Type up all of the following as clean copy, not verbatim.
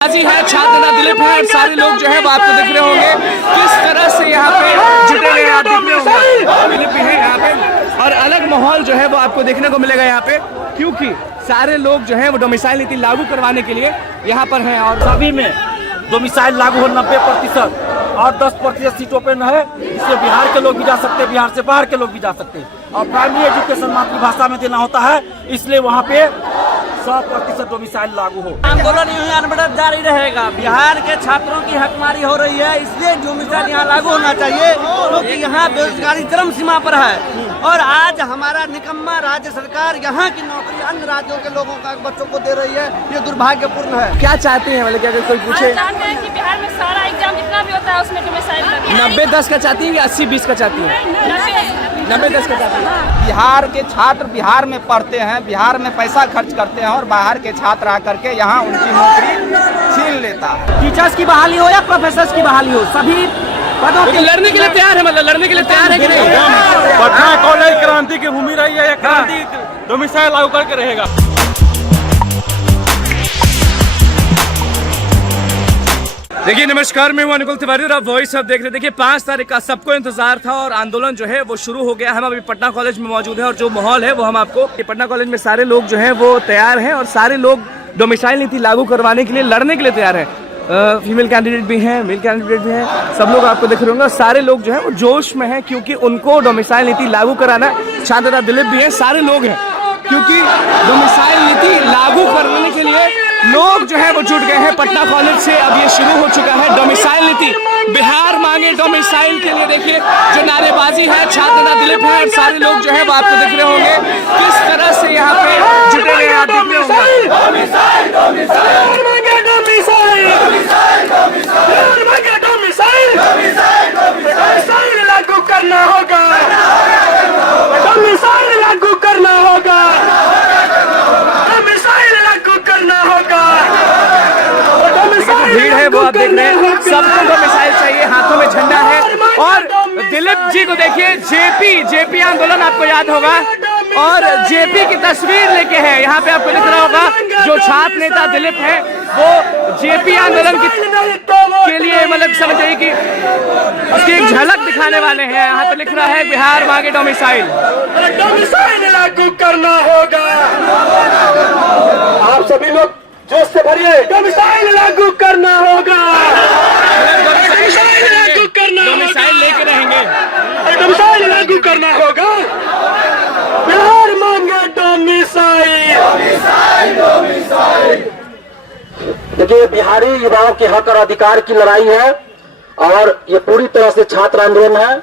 जी है छात्र दिलीप है और सारे लोग जो है वो आपको दिख रहे होंगे किस तरह से यहाँ पे जुटे हुए आप दिख रहे होंगे। दिलीप भी है यहाँ पे और अलग माहौल जो है वो आपको देखने को मिलेगा यहाँ पे, क्योंकि सारे लोग जो है वो डोमिसाइल नीति लागू करवाने के लिए यहाँ पर हैं और सभी में डोमिसाइल लागू हो 90% और 10% सीट ओपन है, इससे बिहार के लोग भी जा सकते हैं, बिहार से बाहर के लोग भी जा सकते हैं। और प्राइमरी एजुकेशन मातृभाषा में देना होता है, इसलिए वहाँ पे 100% डोमिसाइल लागू हो। आंदोलन यूं अनवरत जारी रहेगा। बिहार के छात्रों की हकमारी हो रही है, इसलिए डोमिसाइल यहाँ लागू होना चाहिए, क्योंकि यहाँ बेरोजगारी चरम सीमा पर है। और आज हमारा निकम्मा राज्य सरकार यहाँ की नौकरी अन्य राज्यों के लोगों का बच्चों को दे रही है, ये दुर्भाग्यपूर्ण है। क्या चाहते हैं, मतलब अगर कोई पूछे? चाहते हैं कि बिहार में सारा एग्जाम जितना भी होता है उसमें डोमिसाइल लगे। 90-10 का चाहती है या 80-20 का चाहती है? 90-10 का चाहती है। बिहार के छात्र बिहार में पढ़ते हैं, बिहार में पैसा खर्च करते हैं और बाहर के छात्र आकर के यहाँ उनकी नौकरी छीन लेता है। टीचर्स की बहाली हो या प्रोफेसर्स की बहाली हो, सभी पदों के लड़ने के लिए तैयार है, मतलब लड़ने के लिए तैयार है कि नहीं? पटना कॉलेज क्रांति की भूमि रही है, क्रांति डोमिसाइल लागू करके रहेगा। देखिए नमस्कार, मैं हूं अनुकुल तिवारी और आप वॉइस ऑफ देख रहे। देखिए 5 तारीख का सबको इंतजार था और आंदोलन जो है वो शुरू हो गया। हम अभी पटना कॉलेज में मौजूद हैं और जो माहौल है वो हम आपको, पटना कॉलेज में सारे लोग जो है वो तैयार हैं और सारे लोग डोमिसाइल नीति लागू करवाने के लिए लड़ने के लिए तैयार हैं। फीमेल कैंडिडेट भी हैं, मेल कैंडिडेट भी हैं, सब लोग आपको दिख रहे होंगे। सारे लोग जो है वो जोश में हैं, क्योंकि उनको डोमिसाइल नीति लागू कराना। छात्र दिलीप भी है, सारे लोग हैं, क्योंकि डोमिसाइल नीति लागू करने के लिए लोग जो है वो जुट गए हैं। पटना कॉलेज से अब ये शुरू हो चुका है डोमिसाइल नीति, बिहार मांगे डोमिसाइल के लिए। देखिए जो नारेबाजी है, छात्र दिलीप है और सारे लोग जो है वो आपको दिख रहे होंगे किस तरह से यहाँ पे जुटे हुए आप दिख रहे होंगे। लागू करना होगा, डोमिसाइल लागू करना होगा, डोमिसाइल लागू करना होगा। भीड़ है वो आप देख रहे हैं, सबको डोमिसाइल चाहिए, हाथों में झंडा है। और दिलीप जी को देखिए, जेपी आंदोलन आपको याद होगा और जेपी की तस्वीर लेके है यहाँ पे, आपको दिख रहा होगा। जो छात्र नेता दिलीप है वो जेपी आंदोलन के लिए मतलब समझ जाइए कि उसकी एक झलक दिखाने वाले हैं। यहाँ पे लिख रहा है बिहार मांगे डोमिसाइल, डोमिसाइल लागू करना होगा। आप सभी लोग जोश से भरिए, डोमिसाइल लागू करना होगा, डोमिसाइल लागू करना, डोमिसाइल लेके रहेंगे, डोमिसाइल लागू करना होगा। बिहार मांगे डोमिसाइल। देखिए, बिहारी युवाओं के हक और अधिकार की लड़ाई है और ये पूरी तरह से छात्र आंदोलन है,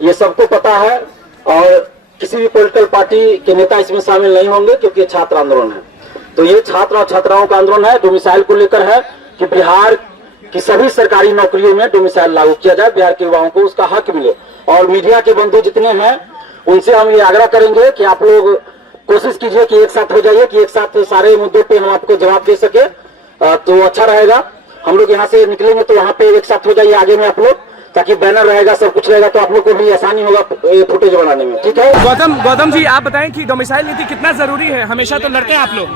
ये सबको पता है। और किसी भी पॉलिटिकल पार्टी के नेता इसमें शामिल नहीं होंगे, क्योंकि ये छात्र आंदोलन है। तो ये छात्र और छात्राओं का आंदोलन है, डोमिसाइल को लेकर है कि बिहार की सभी सरकारी नौकरियों में डोमिसाइल लागू किया जाए, बिहार के युवाओं को उसका हक मिले। और मीडिया के बंधु जितने हैं उनसे हम ये आग्रह करेंगे कि आप लोग कोशिश कीजिए कि एक साथ हो जाइए, कि एक साथ सारे मुद्दों पे हम आपको जवाब दे सके, तो अच्छा रहेगा। हम लोग यहाँ से निकलेंगे तो वहाँ पे एक साथ हो जाइए आगे में आप लोग, ताकि बैनर रहेगा, सब कुछ रहेगा, तो आप लोग को भी आसानी होगा फुटेज बनाने में। ठीक है गौतम जी, आप बताएं कि डोमिसाइल नीति कितना जरूरी है? हमेशा तो लड़ते हैं आप लोग,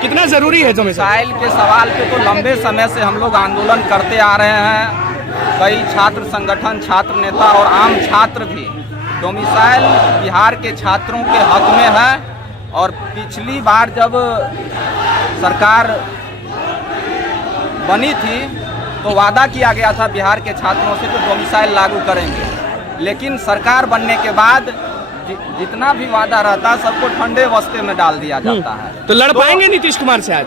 कितना जरूरी है डोमिसाइल? के सवाल पे तो लंबे समय से हम लोग आंदोलन करते आ रहे हैं। कई छात्र संगठन, छात्र नेता और आम छात्र भी डोमिसाइल बिहार के छात्रों के हक में है। और पिछली बार जब सरकार बनी थी तो वादा किया गया था बिहार के छात्रों से तो डोमिसाइल लागू करेंगे, लेकिन सरकार बनने के बाद जितना भी वादा रहता सबको ठंडे बस्ते में डाल दिया जाता है। तो लड़ पाएंगे नीतीश कुमार से आज?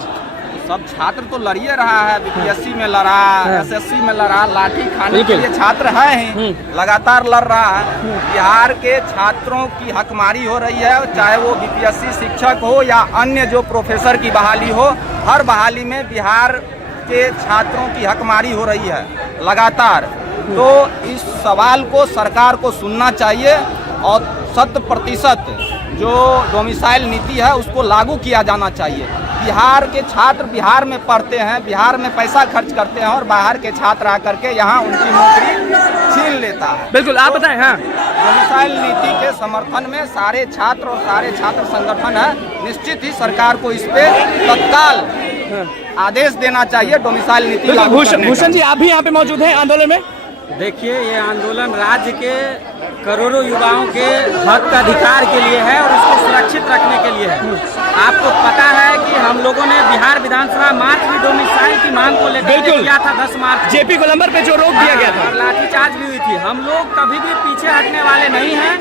सब छात्र तो लड़िए रहा है, बीपीएससी में लड़ा, एसएससी में लड़ा, लाठी खाने के लिए छात्र है ही, लगातार लड़ रहा है। बिहार के छात्रों की हकमारी हो रही है, चाहे वो बीपीएससी शिक्षक हो या अन्य जो प्रोफेसर की बहाली हो, हर बहाली में बिहार के छात्रों की हकमारी हो रही है लगातार। तो इस सवाल को सरकार को सुनना चाहिए और 100% जो डोमिसाइल नीति है उसको लागू किया जाना चाहिए। बिहार के छात्र बिहार में पढ़ते हैं, बिहार में पैसा खर्च करते हैं और बाहर के छात्र आकर के यहाँ उनकी नौकरी छीन लेता है। बिल्कुल, आप बताएं। हाँ, डोमिसाइल नीति के समर्थन में सारे छात्र और सारे छात्र संगठन है। निश्चित ही सरकार को इस पे तत्काल आदेश देना चाहिए डोमिसाइल नीति बिल्कुल, लागू करने का। भूषण जी आप भी यहाँ पे मौजूद हैं आंदोलन में। देखिए, ये आंदोलन राज्य के करोड़ों युवाओं के हक का अधिकार के लिए है और इसको सुरक्षित रखने के लिए है। आपको पता है कि हम लोगों ने बिहार विधानसभा मार्च भी डोमिसाइल की मांग को लेकर बिल्कुल। किया था 10 मार्च जेपी गोलंबर पे जो रोक दिया गया था और लाठीचार्ज भी हुई थी। हम लोग कभी भी पीछे हटने वाले नहीं हैं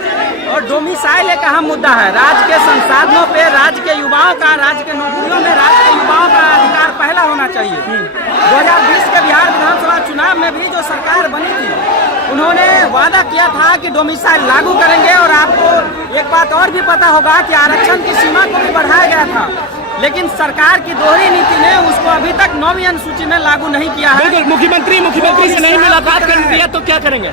और डोमिसाइल एक अहम मुद्दा है। राज्य के संसाधनों पे राज्य के युवाओं का, राज्य के नौकरियों में राज्य के युवाओं का अधिकार पहला होना चाहिए। 2020 के बिहार विधानसभा चुनाव में भी जो सरकार बनी थी, उन्होंने वादा किया था कि डोमिसाइल लागू करेंगे और आपको एक बात और भी पता होगा कि आरक्षण की सीमा को भी बढ़ाया गया था, लेकिन सरकार की दोहरी नीति ने उसको अभी तक 9वीं अनुसूची में लागू नहीं किया है। बिल्कुल, मुख्यमंत्री से नहीं मुलाकात कर दिया तो क्या करेंगे?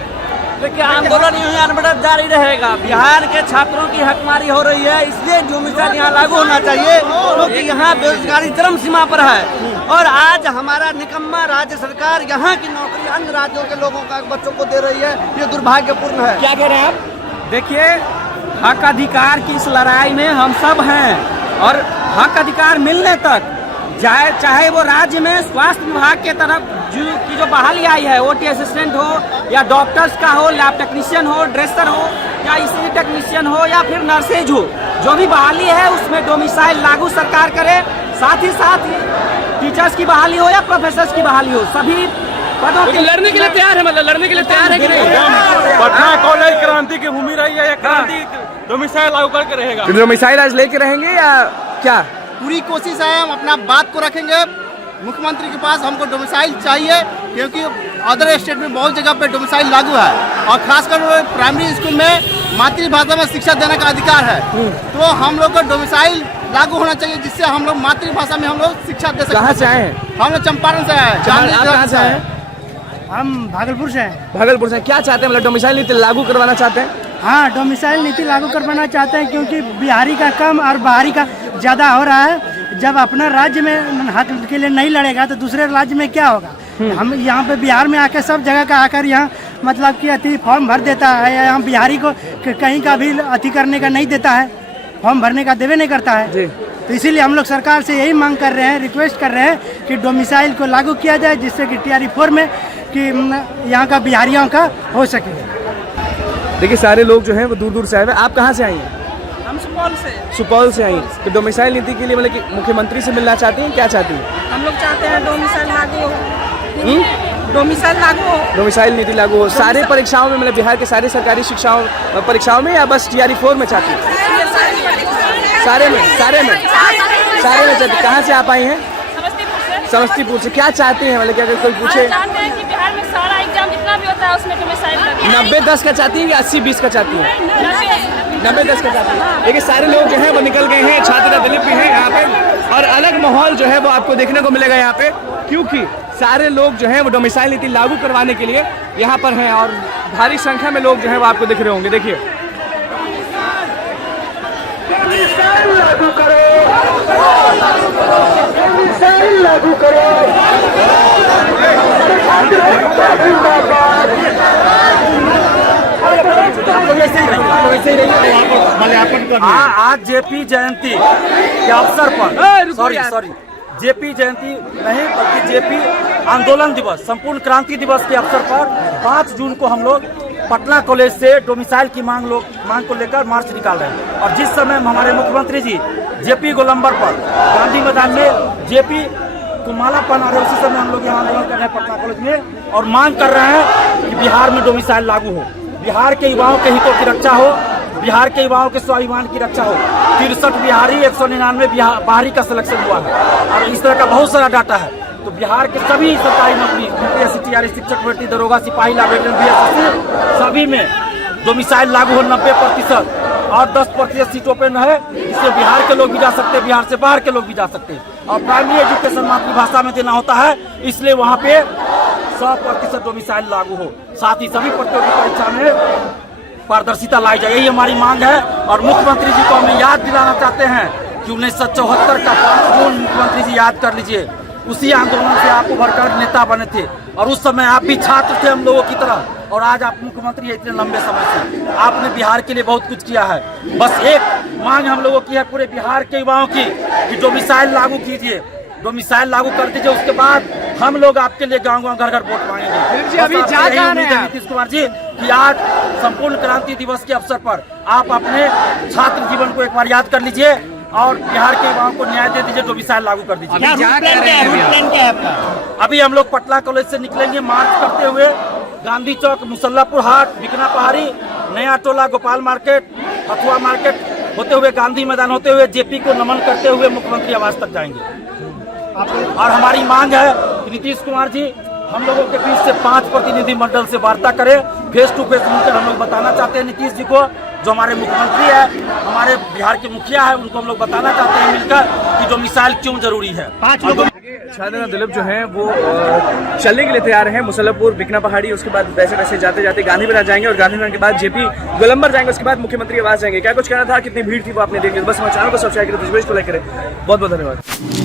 देखिए, आंदोलन यूं ही अनवरत जारी रहेगा। बिहार के छात्रों की हकमारी हो रही है, इसलिए डोमिसाइल यहाँ लागू होना चाहिए, क्योंकि यहाँ बेरोजगारी चरम सीमा पर है। और आज हमारा निकम्मा राज्य सरकार यहाँ की नौकरी अन्य राज्यों के लोगों का बच्चों को दे रही है, ये दुर्भाग्यपूर्ण है। क्या कह रहे हैं आप? देखिए, हक अधिकार की इस लड़ाई में हम सब हैं और हक अधिकार मिलने तक चाहे वो राज्य में स्वास्थ्य विभाग के तरफ जो बहाली आई है, ओटी असिस्टेंट हो या डॉक्टर्स का हो, लैब टेक्नीशियन हो, ड्रेसर हो या ईसीजी टेक्नीशियन हो या फिर नर्सेज हो, जो भी बहाली है उसमें डोमिसाइल लागू सरकार करे। साथ ही साथ टीचर्स की बहाली हो या प्रोफेसर्स की बहाली हो, सभी पदों के लड़ने के लिए तैयार है, मतलब लड़ने के लिए तैयार है कि नहीं? पटना कॉलेज क्रांति की भूमि रही है, क्रांति डोमिसाइल लागू करके रहेगा। डोमिसाइल आज लेके रहेंगे या क्या? पूरी कोशिश है, हम अपना बात को रखेंगे मुख्यमंत्री के पास। हमको डोमिसाइल चाहिए क्योंकि अदर स्टेट में बहुत जगह पे डोमिसाइल लागू है और खासकर प्राइमरी स्कूल में मातृभाषा में शिक्षा देने का अधिकार है, तो हम लोग को डोमिसाइल लागू होना चाहिए, जिससे हम लोग मातृभाषा में हम लोग शिक्षा दे सकते हैं। कहाँ से आए हैं? हम लोग चंपारण से आए हैं। आप कहाँ से आए हैं? हम भागलपुर से हैं। भागलपुर से। क्या चाहते हैं, मतलब डोमिसाइल नीति लागू करवाना चाहते हैं? हाँ, डोमिसाइल नीति लागू करवाना चाहते हैं क्योंकि बिहारी का कम और बाहरी का ज़्यादा हो रहा है। जब अपना राज्य में हक के लिए नहीं लड़ेगा तो दूसरे राज्य में क्या होगा? हम यहाँ पे बिहार में आके सब जगह का आकर यहाँ मतलब कि अति फॉर्म भर देता है, यहाँ बिहारी को कहीं का भी अति करने का नहीं देता है, फॉर्म भरने का देवे नहीं करता है। तो इसीलिए हम लोग सरकार से यही मांग कर रहे हैं, रिक्वेस्ट कर रहे हैं कि डोमिसाइल को लागू किया जाए, जिससे कि TRE 4 में कि यहाँ का बिहारियों का हो सके। देखिए, सारे लोग जो हैं वो दूर दूर से आए हुए। आप कहाँ से आई हैं? हम सुपौल से। सुपौल से आई हैं। तो डोमिसाइल नीति के लिए मतलब कि मुख्यमंत्री से मिलना चाहती हैं, क्या चाहती हैं? हम लोग चाहते हैं डोमिसाइल लागू हो, डोमिसाइल लागू हो, डोमिसाइल नीति लागू हो सारे परीक्षाओं में, मतलब बिहार के सारे सरकारी शिक्षाओं परीक्षाओं में, या बस TRE 4 में चाहती हैं? सारे में चाहती। कहाँ से आप आई हैं? समस्तीपुर से। क्या चाहते हैं, मतलब कि अगर कोई पूछे? चाहते हैं कि बिहार में सारा एग्जाम जितना भी होता है उसमें डोमिसाइल लगे। 90-10 का चाहती हैं या 80-20 का चाहती हैं? 90-10 का चाहती हैं। देखिए, सारे लोग जो हैं वो निकल गए हैं, छात्र दलित भी हैं यहाँ पे, और अलग माहौल जो है वो आपको देखने को मिलेगा यहाँ पे, क्योंकि सारे लोग जो हैं वो डोमिसाइल नीति लागू करवाने के लिए यहाँ पर हैं और भारी संख्या में लोग जो है वो आपको दिख रहे होंगे। देखिए, लागू करो। आज जेपी जयंती के अवसर पर सॉरी जेपी जयंती नहीं बल्कि जेपी आंदोलन दिवस, संपूर्ण क्रांति दिवस के अवसर पर 5 जून को हम लोग पटना कॉलेज से डोमिसाइल की मांग को लेकर मार्च निकाल रहे हैं। और जिस समय हमारे मुख्यमंत्री जी जेपी गोलंबर पर गांधी मैदान में जेपी को माला पहना रहे, उसी समय हम लोग यहाँ आंदोलन कर रहे हैं पटना कॉलेज में और मांग कर रहे हैं कि बिहार में डोमिसाइल लागू हो, बिहार के युवाओं के हितों की रक्षा हो, बिहार के युवाओं के स्वाभिमान की रक्षा हो। 63 बिहारी 199 बाहरी का सिलेक्शन हुआ है और इस तरह का बहुत सारा डाटा है। तो बिहार के सभी सरकारी नौकरी TRE, शिक्षक भर्ती, दरोगा, सिपाही, लाइब्रेरियन, BSSC सभी में डोमिसाइल लागू हो 90% और 10% सीट ओपन है, जिससे बिहार के लोग भी जा सकते हैं, बिहार से बाहर के लोग भी जा सकते हैं। और प्राइमरी एजुकेशन मातृभाषा में देना होता है, इसलिए वहाँ पे 100% डोमिसाइल लागू हो। साथ ही सभी प्रतियोगी परीक्षा में पारदर्शिता लाई जाए, यही हमारी मांग है। और मुख्यमंत्री जी को हम याद दिलाना चाहते हैं कि 1974 का 5 जून मुख्यमंत्री जी याद कर लीजिए, उसी आंदोलन से आप उभर कर नेता बने थे और उस समय आप भी छात्र थे हम लोगों की तरह, और आज आप मुख्यमंत्री हैं इतने लंबे समय से। आपने बिहार के लिए बहुत कुछ किया है। बस एक मांग हम लोगों की है पूरे बिहार के युवाओं की कि डोमिसाइल लागू कीजिए, डोमिसाइल लागू कर दीजिए, उसके बाद हम लोग आपके लिए गाँव गाँव घर घर वोट मांगेंगे। अभी जा कहाँ रहे हैं नीतीश कुमार जी कि आज संपूर्ण क्रांति दिवस के अवसर पर आप अपने छात्र जीवन को एक बार याद कर लीजिए और बिहार के युवाओं को न्याय दे दीजिए, डोमिसाइल लागू कर दीजिए। अभी हम लोग पटना कॉलेज से निकलेंगे मार्च करते हुए गांधी चौक, मुसल्लापुर हाट, बिकना पहाड़ी, नया टोला, गोपाल मार्केट, हथुआ मार्केट होते हुए गांधी मैदान होते हुए जेपी को नमन करते हुए मुख्यमंत्री आवास तक जाएंगे। और हमारी मांग है कि नीतीश कुमार जी हम लोगों के बीच से 5 प्रतिनिधि मंडल से वार्ता करें, फेस टू फेस मिलकर हम लोग बताना चाहते हैं नीतीश जी को, जो हमारे मुख्यमंत्री है, हमारे बिहार के मुखिया है, उनको हम लोग बताना चाहते हैं मिलकर कि डोमिसाइल क्यों जरूरी है। 5 लोगों शाहजादा दिलीप जो हैं वो चलने के लिए तैयार हैं मुसल्लापुर, बिकना पहाड़ी, उसके बाद वैसे वैसे जाते जाते गांधी मैदान जाएंगे और गांधी मैदान के बाद जेपी गोलंबर जाएंगे, उसके बाद मुख्यमंत्री आवास जाएंगे। क्या कुछ कहना था, कितनी भीड़ थी वो आपने देखी। बस हमारे चैनल को सब्सक्राइब करें, को लाइक करें। बहुत बहुत धन्यवाद।